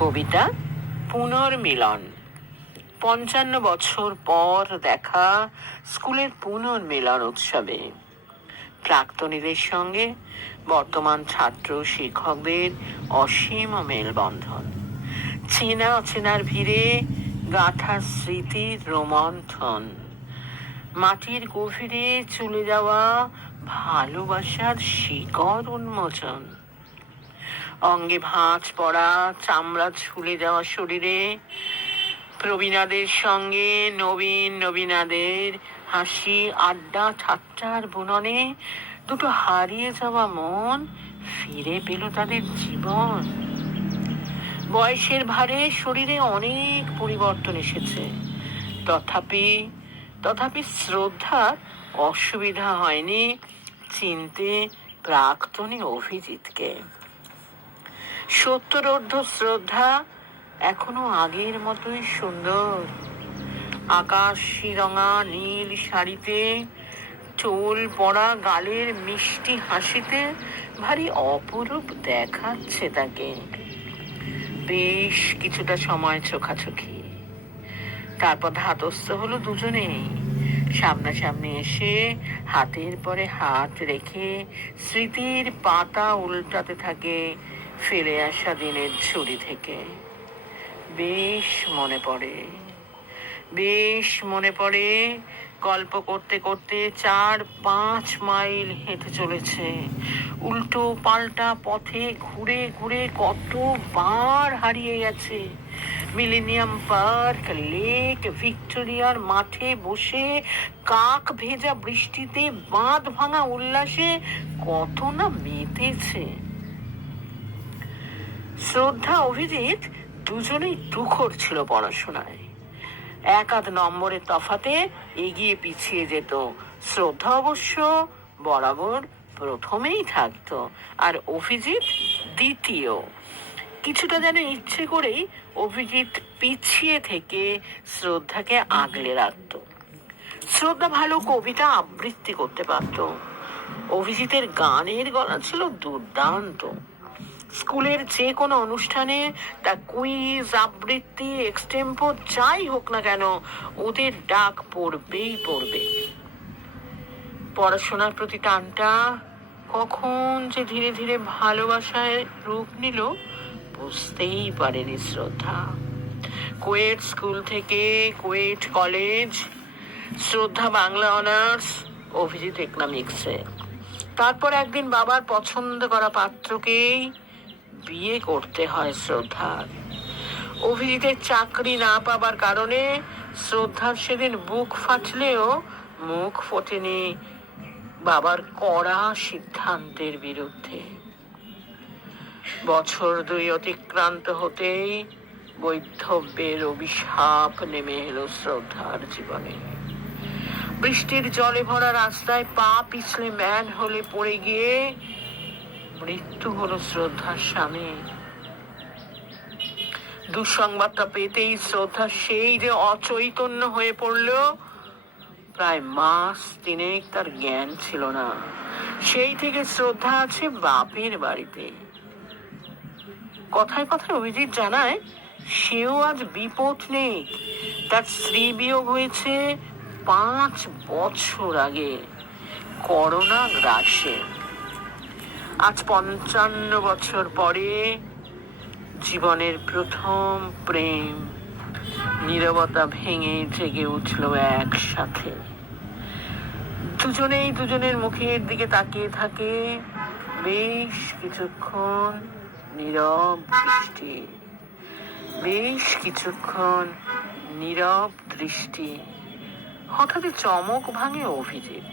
কবিতা পুনর্মিলন। ৫৫ বছর পর দেখা স্কুলের পুনর্মিলন উৎসবে প্রাক্তনীদের সঙ্গে বর্তমান ছাত্র শিক্ষকদের অসীম মেলবন্ধন, চেনা অচেনার ভিড়ে গাঁথা স্মৃতির রোমন্থন, মাটির গভীরে চলে যাওয়া ভালোবাসার শিকড় উন্মোচন, অঙ্গে ভাঁজ পড়া চামড়া ঝুলে যাওয়া শরীরে প্রবীণাদের সঙ্গে নবীনাদের হাসি, আড্ডা, ঠাট্টার বুননে দুটো হারিয়ে যাওয়া মন ফিরে পেল তাদের জীবন। বয়সের ভারে শরীরে অনেক পরিবর্তন এসেছে, তথাপি শ্রদ্ধার অসুবিধা হয়নি চিনতে প্রাক্তনী অভিজিৎকে। ৭০ শ্রদ্ধা এখনো আগের মতোই সুন্দর। আকাশি রঙা নীল শাড়িতে, চোল পড়া গালের মিষ্টি হাসিতে ভারী অপরূপ দেখাচ্ছে তাকে। বেশ কিছুটা সময় চোখাচোখি, তারপর ধাতস্থ হলো দুজনেই। সামনাসামনি এসে হাতের পরে হাত রেখে স্মৃতির পাতা উল্টাতে থাকে ফেলে আসা দিনের ঝুড়ি থেকে। বেশ মনে পড়ে গল্প করতে করতে ৪-৫ মাইল হেঁটে চলেছে। উল্টো পাল্টা পথে ঘুরে ঘুরে কতবার হারিয়ে গেছে। মিলেনিয়াম পার্ক, লেক ভিক্টোরিয়ার মাঠে বসে কাক ভেজা বৃষ্টিতে বাঁধ ভাঙা উল্লাসে কত না মেতেছে। শ্রদ্ধা অভিজিৎ দুজনেই তুখোড় ছিল পড়াশোনায়। ১-৮ নম্বরের তফাতে এগিয়ে পিছিয়ে যেত। শ্রদ্ধা অবশ্য বরাবর প্রথমেই থাকতো, আর অভিজিৎ দ্বিতীয়। কিছুটা যেন ইচ্ছে করেই অভিজিৎ পিছিয়ে থেকে শ্রদ্ধাকে আগলে রাখত। শ্রদ্ধা ভালো কবিতা আবৃত্তি করতে পারত। অভিজিতের গানের গলা ছিল দুর্দান্ত। স্কুলের যে কোনো অনুষ্ঠানে তা কুইজ, আবৃত্তি, এক্সটেম্পো যাই হোক না কেন, ওদের ডাক পড়বে। পড়াশোনার প্রতি টানটা কখন যে ধীরে ধীরে ভালোবাসায় রূপ নিল বুঝতেই পারেনি শ্রদ্ধা। কোয়েট স্কুল থেকে কোয়েট কলেজ, শ্রদ্ধা বাংলা অনার্স, অভিজিৎ ইকোনমিক্সে। তারপর একদিন বাবার পছন্দ করা পাত্রকেই বিয়ে করতে হয় শ্রদ্ধার। অভিজিতের চাকরি না পাবার কারণে শ্রদ্ধার সেদিন বুক ফাটলেও মুখ ফোটেনি বাবার কড়া সিদ্ধান্তের বিরুদ্ধে। বছর ২ অতিক্রান্ত হতেই বৈধব্যের অভিশাপ নেমে এলো শ্রদ্ধার জীবনে। বৃষ্টির জলে ভরা রাস্তায় পা পিছলে ম্যান হলে পড়ে গিয়ে মৃত্যু হলো শ্রদ্ধার স্বামী। দুঃসংবাদটা পেতেই শ্রদ্ধা সেই যে অচৈতন্য হয়ে পড়ল, প্রায় মাস ৩ তার জ্ঞান ছিল না। সেই থেকে শ্রদ্ধা আছে বাপের বাড়িতে। কথায় কথায় অভিজিৎ জানায় সেও আজ বিপদ নেই। তার স্ত্রী বিয়োগ হয়েছে ৫ বছর আগে করোনা গ্রাসে। আজ ৫৫ বছর পরে জীবনের প্রথম প্রেম নীরবতা ভেঙে জেগে উঠল একসাথে। দুজনেই দুজনের মুখের দিকে তাকিয়ে থাকে বেশ কিছুক্ষণ নীরব দৃষ্টি। হঠাৎ চমক ভাঙে অভিজিৎ।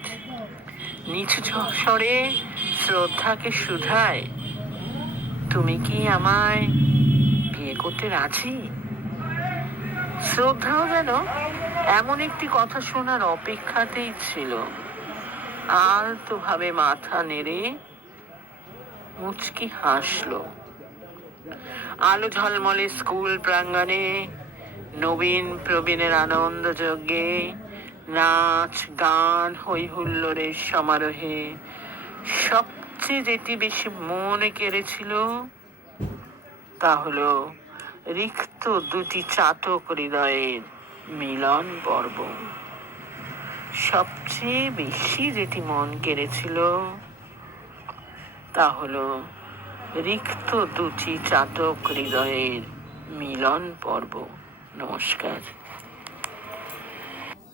নিচু স্বরে শ্রদ্ধাকে শুধায়, তুমি কি আমায় বিয়ে করতে রাজি? শ্রদ্ধাও যেন এমন একটি কথা শোনার অপেক্ষাতেই ছিল। আলতো ভাবে মাথা নেড়ে মুচকি হাসলো। আলো ঝলমলে স্কুল প্রাঙ্গণে নবীন প্রবীণের আনন্দ যজ্ঞে, নাচ গান হই হুল্লোড়ের সমারোহে সবচেয়ে যেটি বেশি মনে কেড়েছিল তা হলো রিক্ত দুটি চাতক হৃদয়ের মিলন পর্ব। সবচেয়ে বেশি যেটি মন কেড়েছিল তা হলো রিক্ত দুটি চাতক হৃদয়ের মিলন পর্ব। নমস্কার।